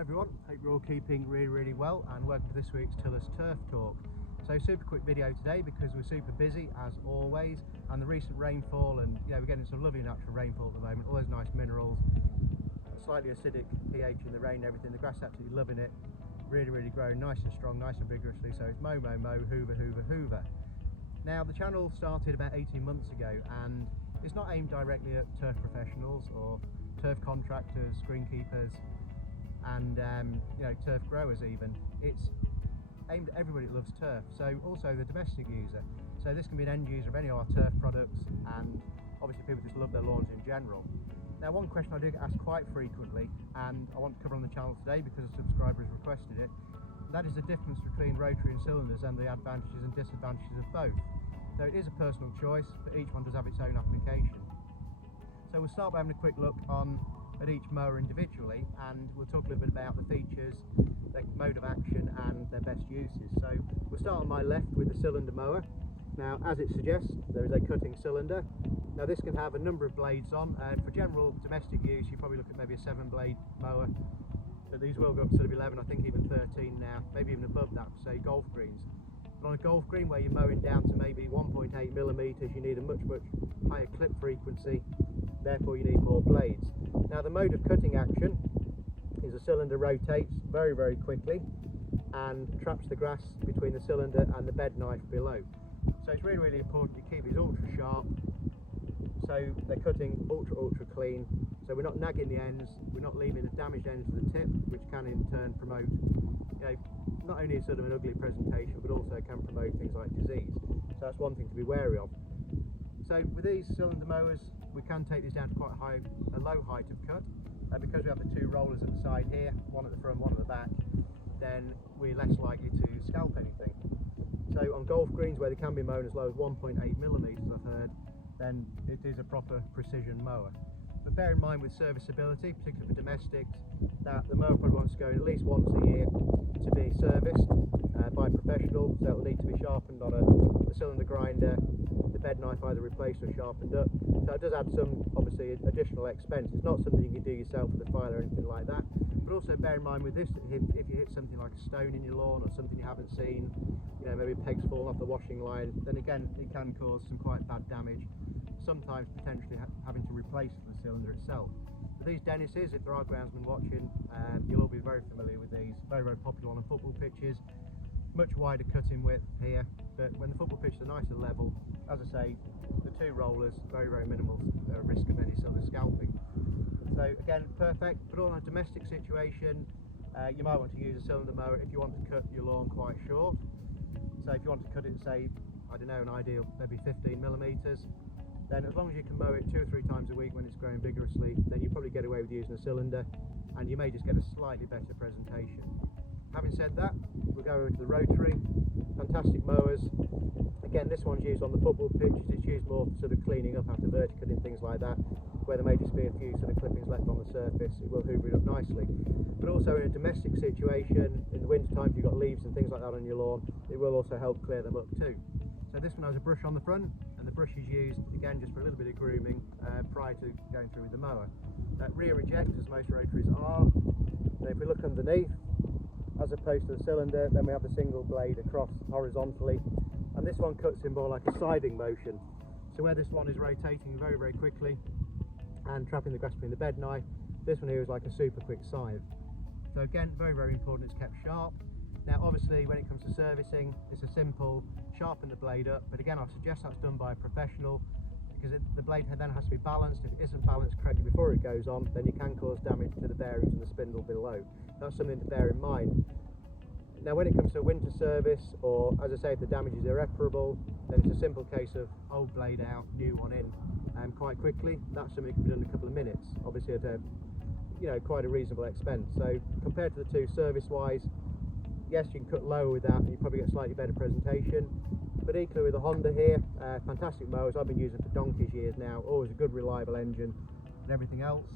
Hi everyone, hope you're all keeping really well, and welcome to this week's Tillers Turf Talk. So super quick video today because we're super busy as always, and the recent rainfall, and we're getting some lovely natural rainfall at the moment, all those nice minerals, slightly acidic pH in the rain and everything. The grass is absolutely loving it, really growing nice and strong, nice and vigorously. So it's mow, hoover. Now the channel started about 18 months ago, and it's not aimed directly at turf professionals or turf contractors, greenkeepers, and turf growers even. It's aimed at everybody that loves turf, so also the domestic user. So this can be an end user of any of our turf products, and obviously people just love their lawns in general. Now one question I do get asked quite frequently, and I want to cover on the channel today because a subscriber has requested it, and that is the difference between rotary and cylinders and the advantages and disadvantages of both. So it is a personal choice, but each one does have its own application. So we'll start by having a quick look at each mower individually, and we'll talk a little bit about the features, their mode of action and their best uses. So we'll start on my left with the cylinder mower. Now, as it suggests, there is a cutting cylinder. Now this can have a number of blades on. For general domestic use, you probably look at maybe a 7-blade mower, but these will go up to sort of 11, I think even 13 now, maybe even above that for say golf greens. But on a golf green where you're mowing down to maybe 1.8 millimeters, you need a much higher clip frequency, therefore you need more blades. Now the mode of cutting action is the cylinder rotates very quickly and traps the grass between the cylinder and the bed knife below. So it's really important you keep these ultra sharp, so they're cutting ultra clean, so we're not nagging the ends, we're not leaving the damaged ends of the tip, which can in turn promote not only sort of an ugly presentation, but also can promote things like disease. So that's one thing to be wary of. So with these cylinder mowers, we can take these down to quite a low height of cut, because we have the two rollers at the side here, one at the front, one at the back, then we're less likely to scalp anything. So on golf greens where they can be mown as low as 1.8 millimeters, I've heard, then it is a proper precision mower. But bear in mind with serviceability, particularly for domestics, that the mower probably wants to go at least once a year to be serviced by a professional, so it'll need to be sharpened on the cylinder grinder, the bed knife either replaced or sharpened up. So it does add some, obviously, additional expense. It's not something you can do yourself with a file or anything like that. But also bear in mind with this, if you hit something like a stone in your lawn or something you haven't seen, maybe a peg's fallen off the washing line, then again it can cause some quite bad damage, sometimes potentially having to replace the cylinder itself. But these Dennises, if there are groundsmen watching, you'll all be very familiar with these, very popular on football pitches. Much wider cutting width here, but when the football pitches are nice and level, as I say, the two rollers, very minimal risk of any sort of scalping. So again, perfect, but on a domestic situation, you might want to use a cylinder mower if you want to cut your lawn quite short. So if you want to cut it, say, I don't know, an ideal maybe 15 millimeters, then as long as you can mow it 2 or 3 times a week when it's growing vigorously, then you probably get away with using a cylinder, and you may just get a slightly better presentation. Having said that, we'll go over to the Rotary. Fantastic mowers. Again, this one's used on the football pitches. It's used more for sort of cleaning up after verticutting, things like that, where there may just be a few sort of clippings left on the surface. It will hoover it up nicely. But also in a domestic situation, in the winter time, if you've got leaves and things like that on your lawn, it will also help clear them up too. So this one has a brush on the front, and the brush is used again just for a little bit of grooming prior to going through with the mower. Rear eject, as most rotaries are. And if we look underneath, as opposed to the cylinder, then we have the single blade across horizontally, and this one cuts in more like a scything motion. So where this one is rotating very quickly and trapping the grass between the bed knife, this one here is like a super quick scythe. So again, very important it's kept sharp. Now obviously when it comes to servicing, it's a simple sharpen the blade up, but again I suggest that's done by a professional, because the blade then has to be balanced. If it isn't balanced correctly before it goes on, then you can cause damage to the bearings and the spindle below. That's something to bear in mind. Now when it comes to a winter service, or as I say, if the damage is irreparable, then it's a simple case of old blade out, new one in, and quite quickly. That's something that can be done in a couple of minutes, obviously at a quite a reasonable expense. So compared to the two service wise, yes, you can cut lower with that and you probably get slightly better presentation. But equally with the Honda here, fantastic mowers. I've been using for donkey's years now, always a good reliable engine and everything else.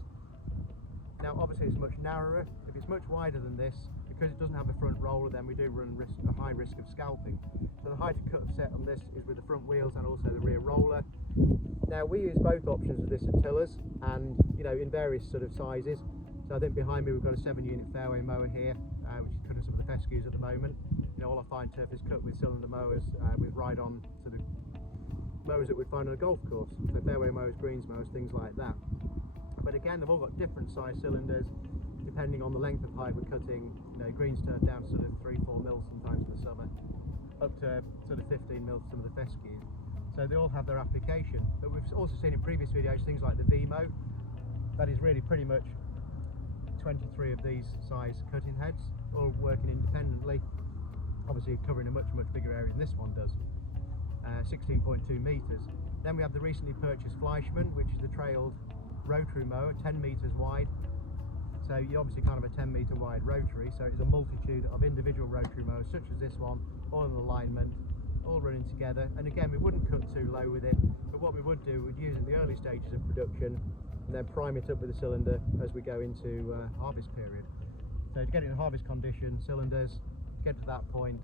Now obviously it's much narrower. If it's much wider than this, because it doesn't have a front roller, then we do run a high risk of scalping. So the height of cut set on this is with the front wheels and also the rear roller. Now we use both options of this at tillers, and in various sort of sizes. So I think behind me we've got a 7-unit fairway mower here, which is cutting some of the fescues at the moment. You know, all our fine turf is cut with cylinder mowers, with ride-on sort of mowers that we'd find on a golf course. So fairway mowers, greens mowers, things like that. But again, they've all got different size cylinders depending on the length of pipe we're cutting. You know, greens turf down to sort of 3-4 mils sometimes in the summer, up to sort of 15 mils for some of the fescues. So they all have their application. But we've also seen in previous videos things like the VMO. That is really pretty much 23 of these size cutting heads, all working independently, obviously covering a much bigger area than this one does, 16.2 metres. Then we have the recently purchased Fleischmann, which is the trailed rotary mower, 10 metres wide. So you obviously kind of a 10 metre wide rotary, so it's a multitude of individual rotary mowers such as this one, all in alignment, all running together. And again, we wouldn't cut too low with it, but what we would do, we'd use it in the early stages of production and then prime it up with a cylinder as we go into harvest period. So to get it in harvest condition, cylinders, get to that point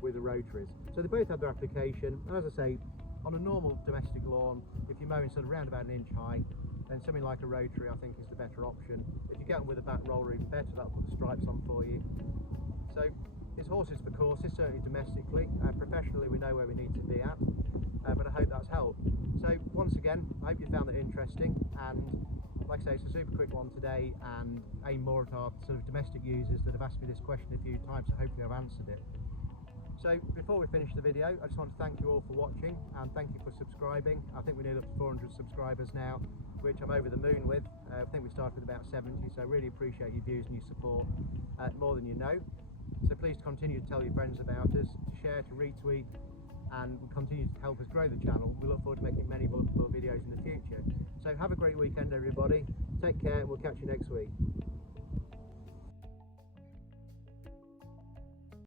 with the rotaries. So they both have their application, and as I say, on a normal domestic lawn, if you're mowing sort of around about 1 inch high, then something like a rotary I think is the better option. If you get them with a back roller, even better, that'll put the stripes on for you. So it's horses for courses, certainly domestically. Professionally we know where we need to be at, but I hope that's helped. So once again, I hope you found that interesting, and like I say, it's a super quick one today and aimed more at our sort of domestic users that have asked me this question a few times, so hopefully I've answered it. So before we finish the video, I just want to thank you all for watching and thank you for subscribing. I think we're nearly up to 400 subscribers now, which I'm over the moon with. I think we started with about 70, so I really appreciate your views and your support, more than you know. So please continue to tell your friends about us, to share, to retweet, and continue to help us grow the channel. We look forward to making many more videos in the future. So have a great weekend everybody, take care, and we'll catch you next week.